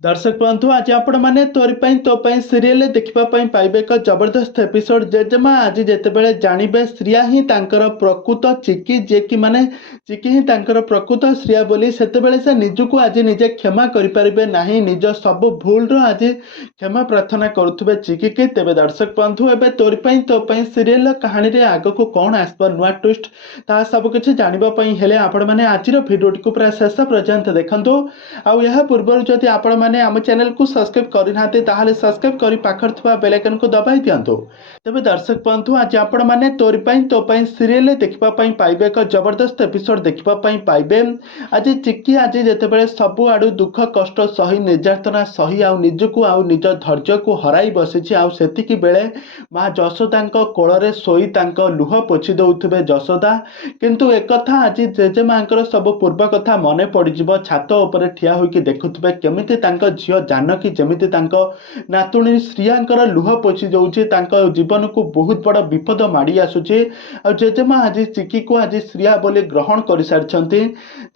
दर्शक बंधु आज आपण मैंने तोरी तो सीरियल देखा पाइबे एक जबरदस्त एपिसोड जेजेमा आज जितेबाला जानवे श्रिया ही तांकर प्रकृत चिकी जे कि माने चिकी ही तांकर प्रकृत श्रिया बोली से निजको आज निजे क्षमा करें ना निज सब भूल आज क्षमा प्रार्थना करुवे चिकी की तेज दर्शक बंधु एवं तोरी तो सीरियल कहानी रे आग को कौन आसब नुआ ट्विस्ट ता सबकि जानापी आपण मैंने आज भिडियोटी को पूरा शेष पर्यंत देखु आ पूर्व जदि आपण मैंने आम चैनल को सब्सक्राइब करना ताहले सब्सक्राइब कर पाखर थवा बेल आइकन को दबाई दिंतु। तेज दर्शक बंधु आज आपण मैंने तोरी तो सीरियल देखा पाइबे एक जबरदस्त एपिसोड देखा पाइबे। आज चिकी आज जितेबाला सबु आड़ू दुख कष्ट सही निर्यातना सही निजक निज धैर्य को हराई बसी आती बेले माँ जशोदा कोल शोई लुह पोछि दौथे जशोदा किंतु एक कथा आज जेजेमा सब पूर्व कथा मन पड़ छात उपर ठिया होइकी देखुथे केमिति झील जानकी जमिति नातुणी श्रियांकर लुह पोछि जाउछि जीवन को बहुत बड़ विपद माड़ी आसुछि। जेजेमा आज चिकी को आज श्रिया बोली ग्रहण कर सारी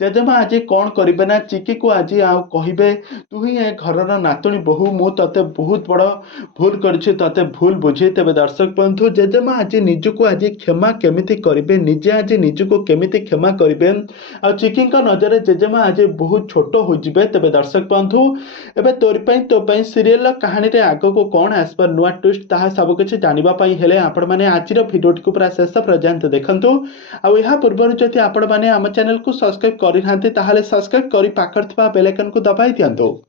जेजेमा आज कौन करेंगे ना चिकी को आज कहे तू ही ए घर नातुणी बहु मु ते बहुत बड़ भूल करते भूल बुझी। तेज दर्शक बंधु जेजेमा आज निजको आज क्षमा केमिति करेंगे निजे आज निजको केमिति क्षमा करेंगे आ चिकी नजर जेजेमा आज बहुत छोट हो जाए। तेज दर्शक बंधु एवं तोरी तो सीरियल कहानी रे आग को कौन आसब नुआ ट्विस्ट ताहा सबकि जानापी हेले आपण मैंने आज भिडियोटी को पूरा शेष पर्यंत देखु। आ पूर्व जदि आपण मैंने आम चैनल को सब्सक्राइब करना ताहले सब्सक्राइब कर पाखर थवा बेल आइकन को दबाई दिंतु।